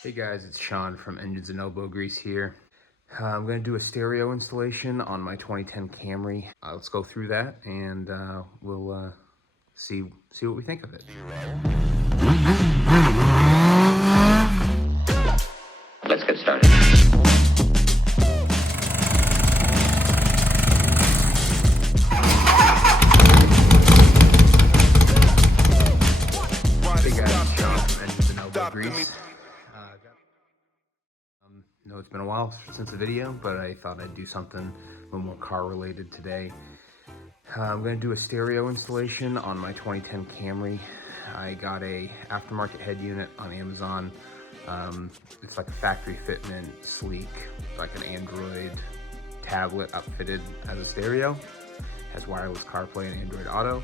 Hey guys, it's Sean from Engines and Elbow Grease here. I'm going to do a stereo installation on my 2010 Camry. Let's go through that and we'll see what we think of it. Let's get started. Hey guys, it's Sean from Engines and Elbow Grease. I know it's been a while since the video, but I thought I'd do something a little more car related today. I'm going to do a stereo installation on my 2010 Camry. I got a aftermarket head unit on Amazon. It's like a factory fitment, sleek, like an Android tablet upfitted as a stereo. Has wireless CarPlay and Android Auto.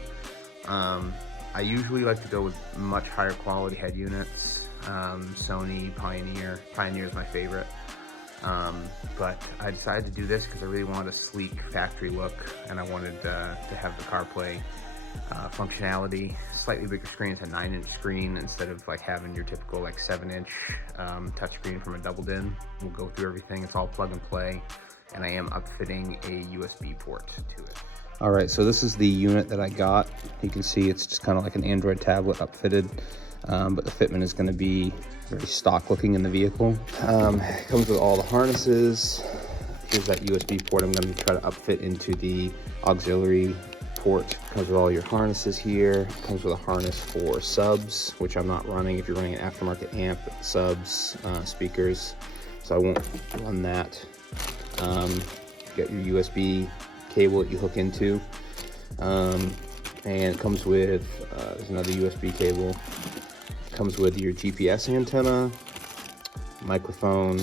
I usually like to go with much higher quality head units. Sony, Pioneer. Pioneer is my favorite. But I decided to do this because I really wanted a sleek factory look, and I wanted to have the CarPlay functionality. Slightly bigger screen. It's a 9-inch screen instead of like having your typical like 7-inch touchscreen from a double din. We'll go through everything. It's all plug and play, and I am upfitting a USB port to it. All right, so this is the unit that I got. You can see it's just kind of like an Android tablet upfitted, but the fitment is going to be very stock looking in the vehicle. It comes with all the harnesses. Here's that USB port I'm going to try to upfit into the auxiliary port. It comes with all your harnesses here. It comes with a harness for subs, which I'm not running. If you're running an aftermarket amp, subs, speakers, so I won't run that. Got your USB cable that you hook into, and it comes with there's another USB cable. It comes with your GPS antenna, microphone,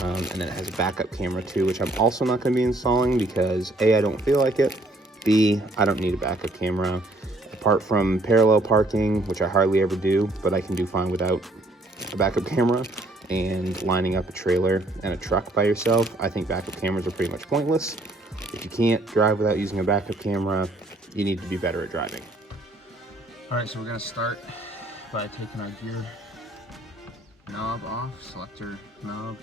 and then it has a backup camera too, which I'm also not going to be installing because A, I don't feel like it, B, I don't need a backup camera. Apart from parallel parking, which I hardly ever do, but I can do fine without a backup camera, and lining up a trailer and a truck by yourself, I think backup cameras are pretty much pointless. If you can't drive without using a backup camera, you need to be better at driving. All right, so we're gonna start by taking our gear knob off, selector knob,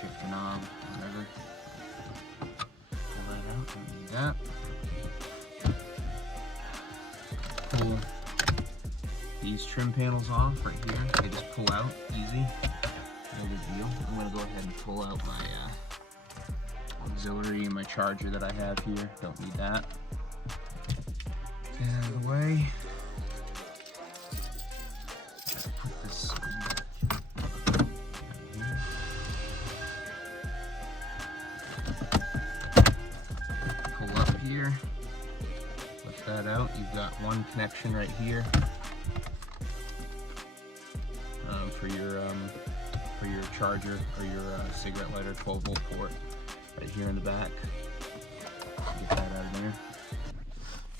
shifter knob, whatever. Pull that out, don't need that. Pull these trim panels off right here. They just pull out easy, no big deal. I'm gonna go ahead and pull out my auxiliary and my charger that I have here. Don't need that. Get out of the way. Just put this right here. Pull up here. Push that out. You've got one connection right here for your charger or your cigarette lighter 12-volt port. Right here in the back. Get that out of there.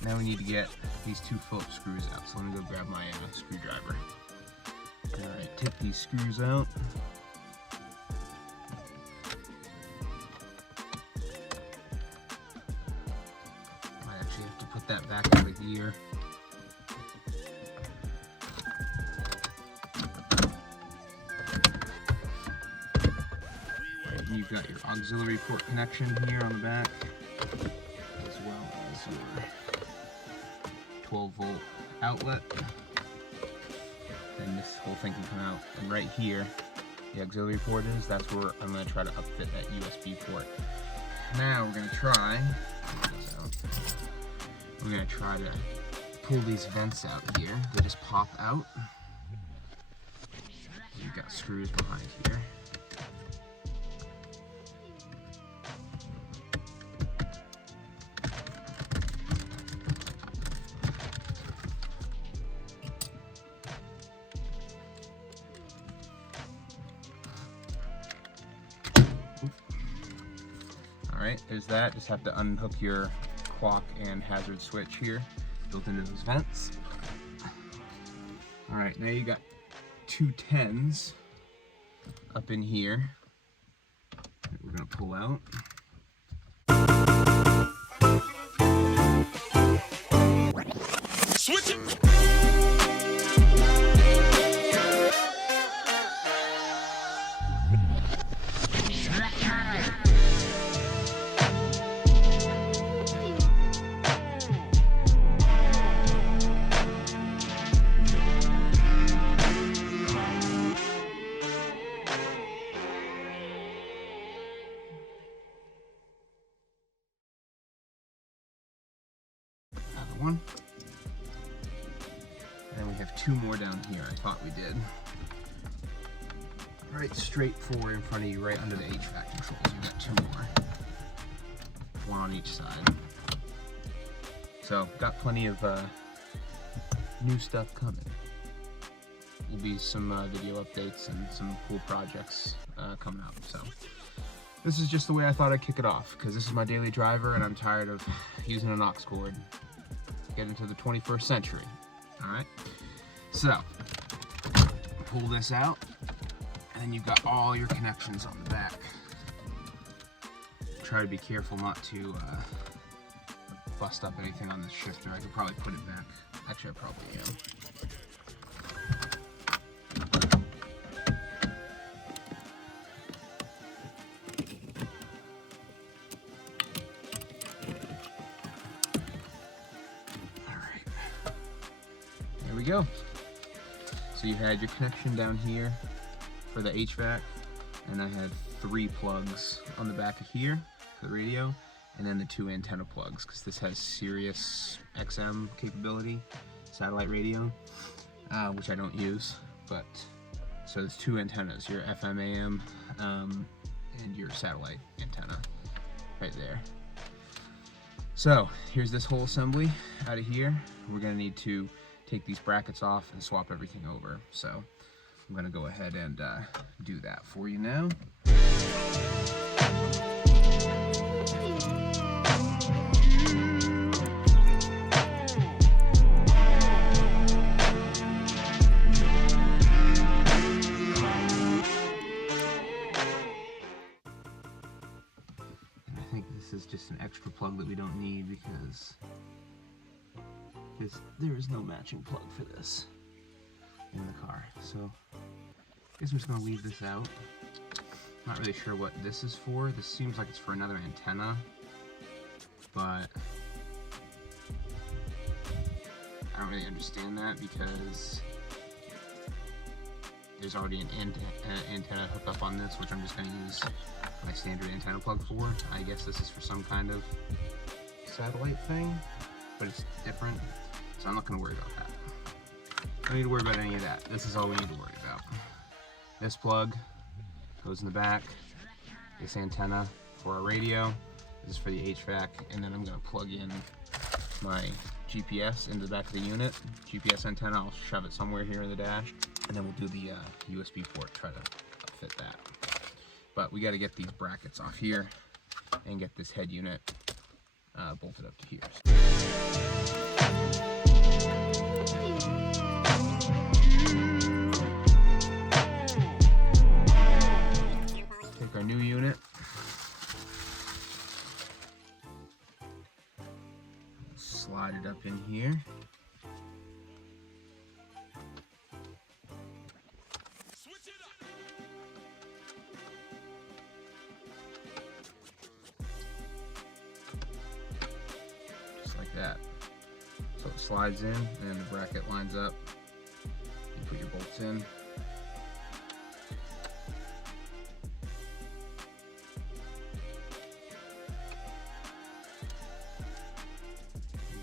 Now we need to get these two Phillips screws out. So let me go grab my screwdriver. Alright, take these screws out. Might actually have to put that back in the gear. You've got your auxiliary port connection here on the back, as well as your 12-volt outlet. And this whole thing can come out. And right here, the auxiliary port is. That's where I'm going to try to upfit that USB port. Now we're going to try. We're going to try to pull these vents out here. They just pop out. You've got screws behind here. Alright, there's that. Just have to unhook your clock and hazard switch here, built into those vents. Alright, now you got two 10s up in here that we're going to pull out. Switch it! one. And we have 2 more down here. I thought we did. Right straight forward in front of you, right under the HVAC controls. You've got 2 more. 1 on each side. So, got plenty of new stuff coming. Will be some video updates and some cool projects coming up. So, this is just the way I thought I'd kick it off, because this is my daily driver and I'm tired of using an aux cord to get into the 21st century. Alright? So, pull this out, and then you've got all your connections on the back. Try to be careful not to bust up anything on this shifter. I could probably put it back. Actually, I probably am. Alright. There we go. So you had your connection down here for the HVAC, and I had 3 plugs on the back of here for the radio, and then the 2 antenna plugs, because this has Sirius XM capability, satellite radio, which I don't use, but so there's 2 antennas, your FM AM and your satellite antenna right there. So here's this whole assembly out of here. We're going to need to take these brackets off and swap everything over, so I'm going to go ahead and do that for you now. And I think this is just an extra plug that we don't need because there is no matching plug for this in the car. So I guess I'm just going to leave this out. Not really sure what this is for. This seems like it's for another antenna, but I don't really understand that because there's already an antenna hooked up on this, which I'm just going to use my standard antenna plug for. I guess this is for some kind of satellite thing, but it's different, so I'm not going to worry about that. I don't need to worry about any of that. This is all we need to worry about. This plug goes in the back. This antenna for our radio. This is for the HVAC, and then I'm going to plug in my GPS into the back of the unit. GPS antenna, I'll shove it somewhere here in the dash, and then we'll do the USB port, try to fit that. But we got to get these brackets off here and get this head unit bolted up to here. Take our new unit, slide it up in here. Just like that. So it slides in and the bracket lines up. You put your bolts in.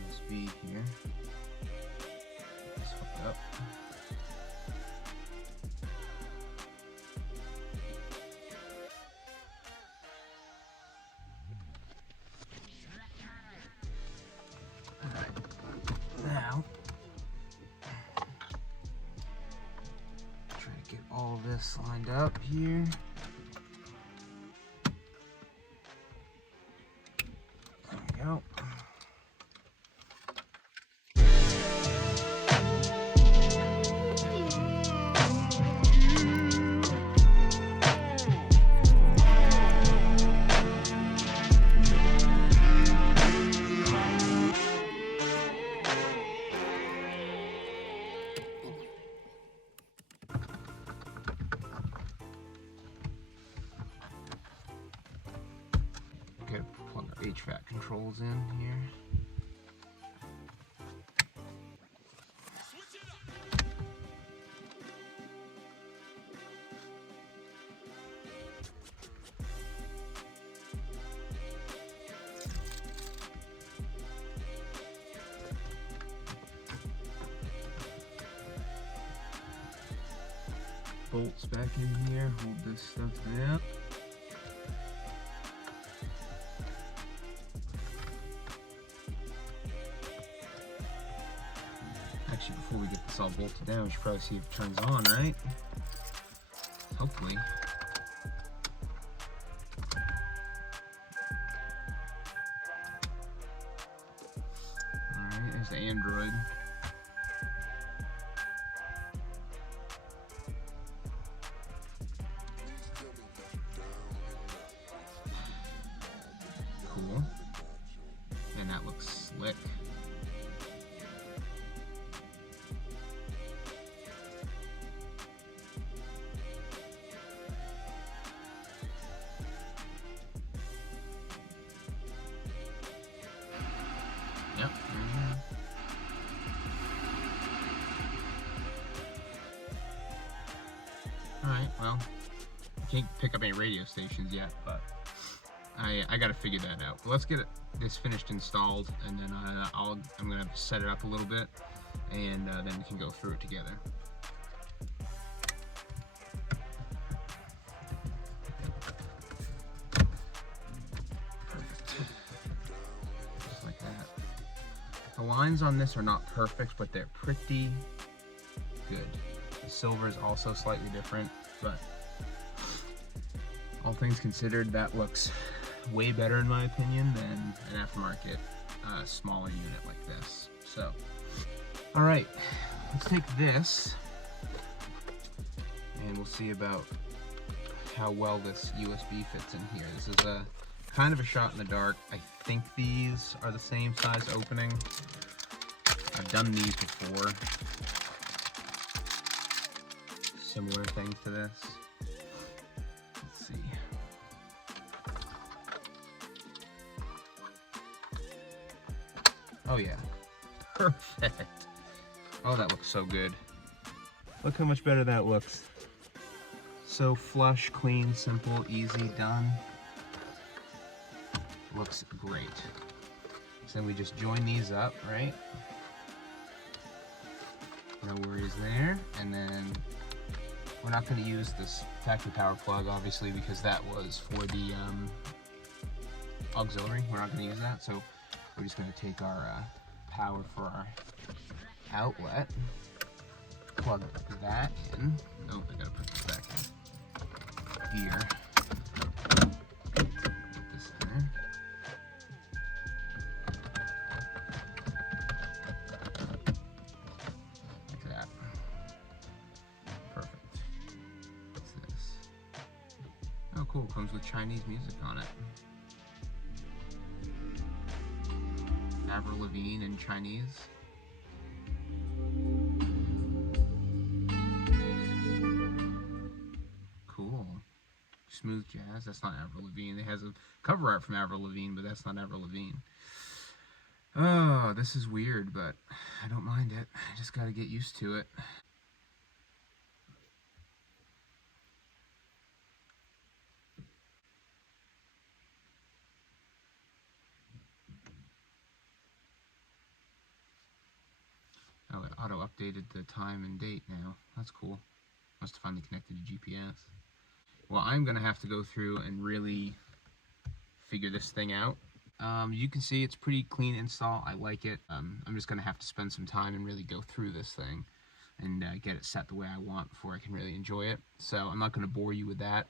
USB here. It's hooked up. Alright, now try to get all of this lined up here. There we go. Okay, plug our HVAC controls in here. bolts back in here, hold this stuff down. Actually, before we get this all bolted down, we should probably see if it turns on, right? Hopefully. Alright, there's the Android. Cool. And that looks slick. Yep. Alright, well, I can't pick up any radio stations yet, but I gotta figure that out. But let's get this finished installed, and then I'm gonna set it up a little bit, and then we can go through it together. Perfect. Just like that. The lines on this are not perfect, but they're pretty good. The silver is also slightly different, but all things considered, that looks way better in my opinion than an aftermarket smaller unit like this. So, all right, let's take this and we'll see about how well this USB fits in here. This is a kind of a shot in the dark. I think these are the same size opening. I've done these before. Similar things to this. Let's see. Oh yeah, perfect. Oh, that looks so good. Look how much better that looks. So flush, clean, simple, easy, done. Looks great. So then we just join these up, right? No worries there. And then we're not going to use this factory power plug, obviously, because that was for the auxiliary. We're not going to use that, so we're just going to take our power for our outlet, plug that in. Oh, I got to put this back in here. Put this in there. Like that. Perfect. What's this? Oh, cool. Comes with Chinese music on it. Avril Lavigne in Chinese. Cool. Smooth jazz. That's not Avril Lavigne. It has a cover art from Avril Lavigne, but that's not Avril Lavigne. Oh, this is weird, but I don't mind it. I just gotta get used to it. Oh, it auto-updated the time and date now. That's cool. Must have finally connected to GPS. Well, I'm going to have to go through and really figure this thing out. You can see it's pretty clean install. I like it. I'm just going to have to spend some time and really go through this thing and get it set the way I want before I can really enjoy it. So I'm not going to bore you with that.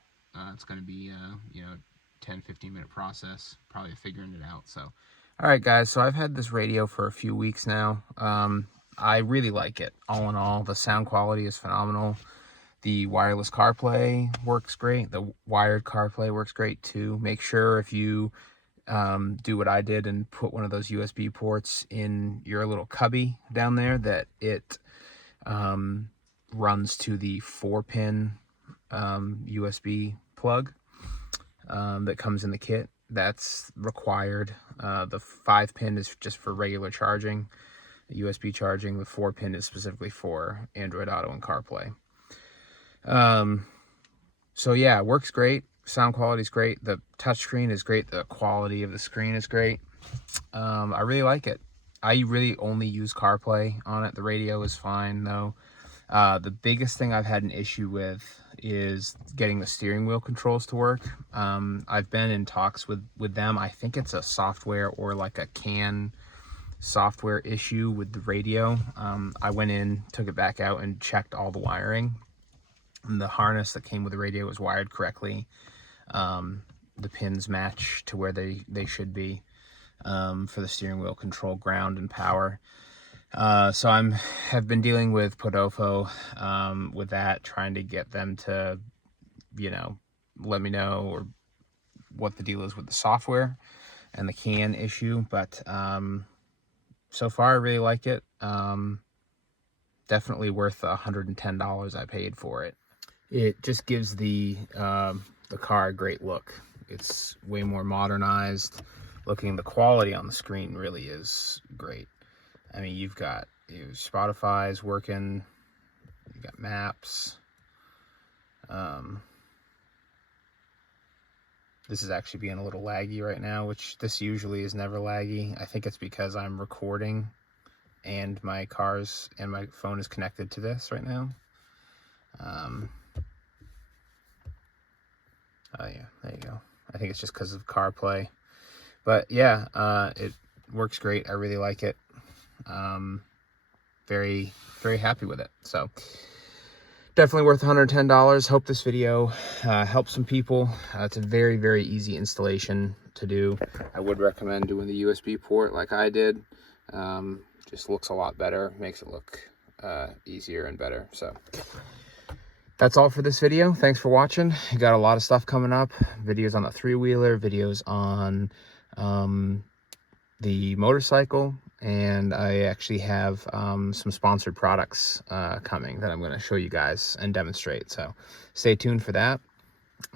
It's going to be, 10-15 minute process, probably figuring it out. So, all right, guys. So I've had this radio for a few weeks now. I really like it. All in all, the sound quality is phenomenal. The wireless CarPlay works great. The wired CarPlay works great too. Make sure if you do what I did and put one of those USB ports in your little cubby down there, that it runs to the 4-pin USB plug that comes in the kit. That's required. The 5-pin is just for regular charging, USB charging. The 4-pin is specifically for Android Auto and CarPlay. So yeah, it works great. Sound quality is great. The touchscreen is great. The quality of the screen is great. I really like it. I really only use CarPlay on it. The radio is fine though. The biggest thing I've had an issue with is getting the steering wheel controls to work. I've been in talks with them. I think it's a software or like a CAN software issue with the radio. I went in, took it back out, and checked all the wiring. And the harness that came with the radio was wired correctly. The pins match to where they should be for the steering wheel control, ground, and power. So have been dealing with PODOFO with that, trying to get them to, let me know or what the deal is with the software and the CAN issue. But so far, I really like it. Definitely worth the $110 I paid for it. It just gives the car a great look. It's way more modernized looking. The quality on the screen really is great. I mean, you've got Spotify's working, you've got maps. This is actually being a little laggy right now, which this usually is never laggy. I think it's because I'm recording and my phone is connected to this right now. Oh yeah, there you go. I think it's just because of CarPlay. But yeah, it works great. I really like it. Very, very happy with it. So definitely worth $110. Hope this video helps some people. It's a very, very easy installation to do. I would recommend doing the USB port like I did. Just looks a lot better, makes it look easier and better. So that's all for this video. Thanks for watching. You got a lot of stuff coming up. Videos on the 3-wheeler, videos on the motorcycle, and I actually have some sponsored products coming that I'm going to show you guys and demonstrate. So stay tuned for that,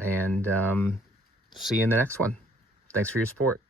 and see you in the next one. Thanks for your support.